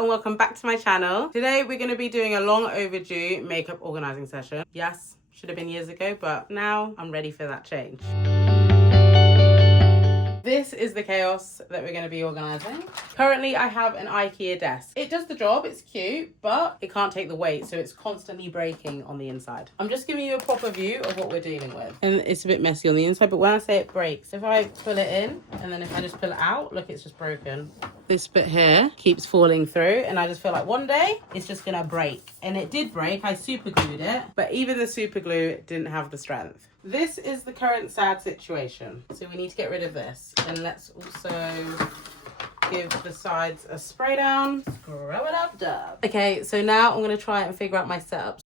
and welcome back to my channel. Today we're going to be doing a long overdue makeup organizing session. Yes, should have been years ago, but now I'm ready for that change. This is the chaos that we're going to be organising. Currently, I have an IKEA desk. It does the job, it's cute, but it can't take the weight, so it's constantly breaking on the inside. I'm just giving you a proper view of what we're dealing with. And it's a bit messy on the inside, but when I say it breaks, if I pull it in, and then if I just pull it out, look, it's just broken. This bit here keeps falling through, and I just feel like one day, it's just going to break. And it did break, I super glued it, but even the super glue didn't have the strength. This is the current sad situation. So we need to get rid of this. And let's also give the sides a spray down. Scrub it up, dub. Okay, so now I'm going to try and figure out my setups.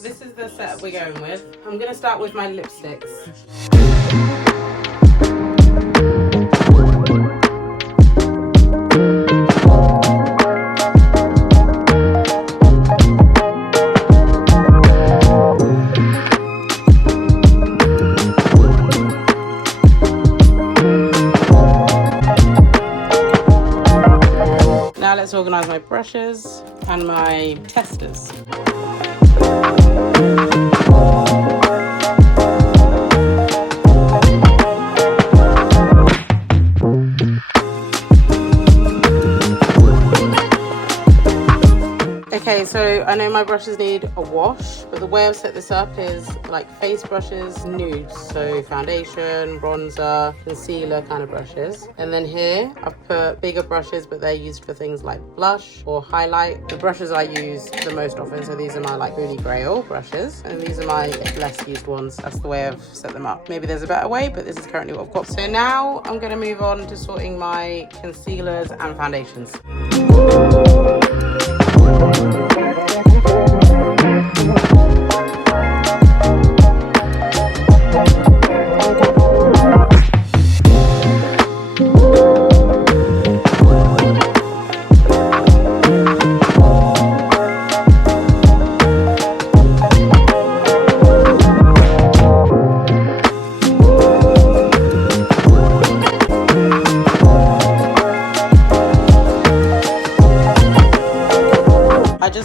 This is the setup we're going with. I'm going to start with my lipsticks. Now let's organise my brushes and my testers. Okay, so I know my brushes need a wash, but the way I've set this up is like face brushes, nudes, so foundation, bronzer, concealer kind of brushes. And then here I've put bigger brushes, but they're used for things like blush or highlight. The brushes I use the most often, so these are my like Holy Grail brushes, and these are my less used ones. That's the way I've set them up. Maybe there's a better way, but this is currently what I've got. So now I'm going to move on to sorting my concealers and foundations.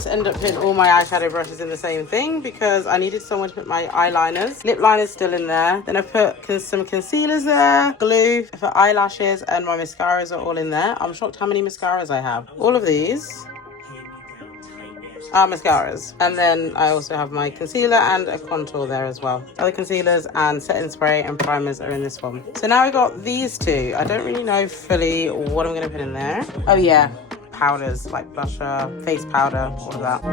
End up putting all my eyeshadow brushes in the same thing because I needed somewhere to put my eyeliners. Lip liner's still in there. Then I put some concealers there, glue for eyelashes, and my mascaras are all in there. I'm shocked how many mascaras I have. All of these are mascaras. And then I also have my concealer and a contour there as well. Other concealers and setting spray and primers are in this one. So now I got these two. I don't really know fully what I'm going to put in there. Oh yeah, powders like blusher, face powder, all of that.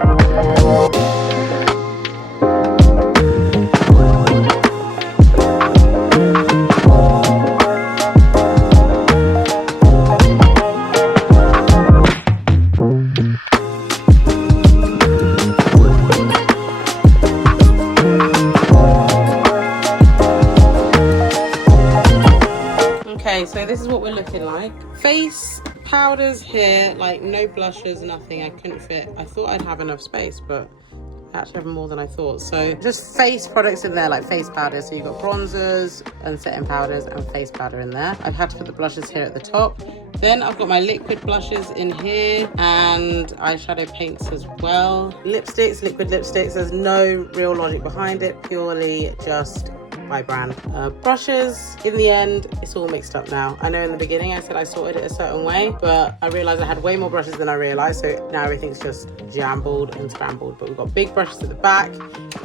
Okay, so this is what we're looking like. Face powders here, like no blushes, nothing. I couldn't fit. I thought I'd have enough space, but I actually have more than I thought. So just face products in there, like face powder. So you've got bronzers and setting powders and face powder in there. I've had to put the blushes here at the top. Then I've got my liquid blushes in here and eyeshadow paints as well. Lipsticks, liquid lipsticks. There's no real logic behind it, purely just by brand. Brushes, in the end, it's all mixed up now. I know in the beginning I said I sorted it a certain way, but I realized I had way more brushes than I realized, so now everything's just jambled and scrambled. But we've got big brushes at the back.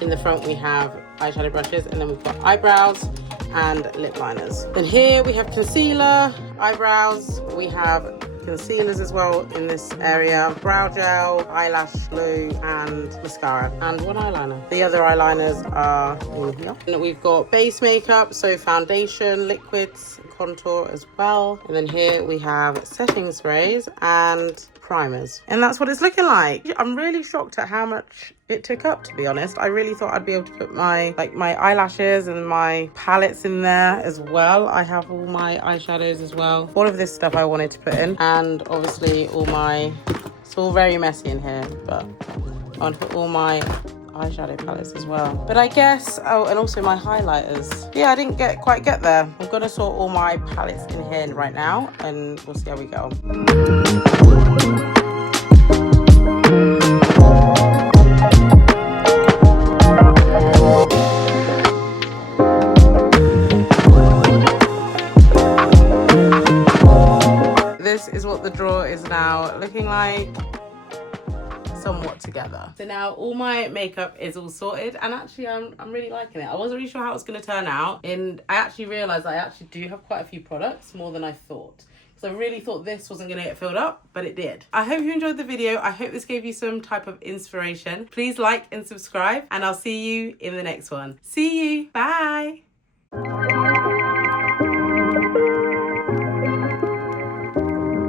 In the front we have eyeshadow brushes, and then we've got eyebrows and lip liners. Then here we have concealer, eyebrows, we have concealers as well in this area, brow gel, eyelash glue, and mascara, and one eyeliner. The other eyeliners are in here. And we've got base makeup, so foundation, liquids, contour as well. And then here we have setting sprays and primers, and that's what it's looking like. I'm really shocked at how much it took up, to be honest. I really thought I'd be able to put my eyelashes and my palettes in there as well. I have all my eyeshadows as well. All of this stuff I wanted to put in, and obviously it's all very messy in here, but I want to put all my eyeshadow palettes as well. But I guess, oh, and also my highlighters. Yeah, I didn't quite get there. I'm gonna sort all my palettes in here right now and we'll see how we go. This is what the drawer is now looking like, somewhat together. So now all my makeup is all sorted, and actually I'm really liking it. I wasn't really sure how it was going to turn out, and I actually realized I actually do have quite a few products, more than I thought. So I really thought this wasn't going to get filled up, but it did. I hope you enjoyed the video. I hope this gave you some type of inspiration. Please like and subscribe, and I'll see you in the next one. See you. Bye.